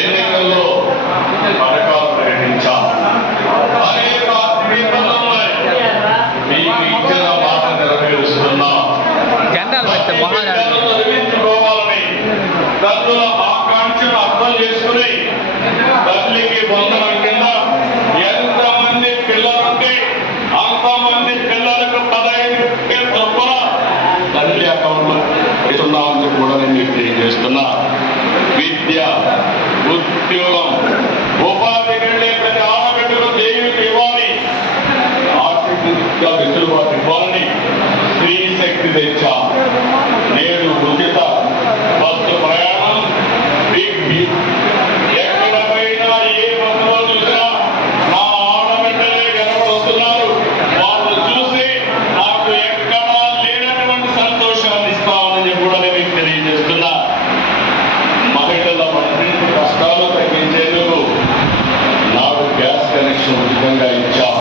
ఎన్నికల్లో పథకాలు ప్రకటించాం. అనేక ఆత్మీయతలు ఉన్నాయి. మీకు ఇచ్చిన మాట నెరవేరుస్తున్నాం. చదివించుకోవాలని తల్లుల ఆకాంక్షను అర్థం చేసుకుని తల్లికి వందనం కింద ఎంతమంది పిల్లలుంటే అంతమంది పిల్లలకు 15 చొప్పున తల్లి అకౌంట్లు ఇస్తున్నామని కూడా నేను మీకు తెలియజేస్తున్నా. విద్య, ఉద్యోగం, ఉపాధికి వెళ్ళే ప్రతి ఆడబిడ్డకు దేవుడికి ఇవ్వాలి, ఆర్థికంగా వెసులుబాటు ఇవ్వాలని స్త్రీ శక్తి తెచ్చాం.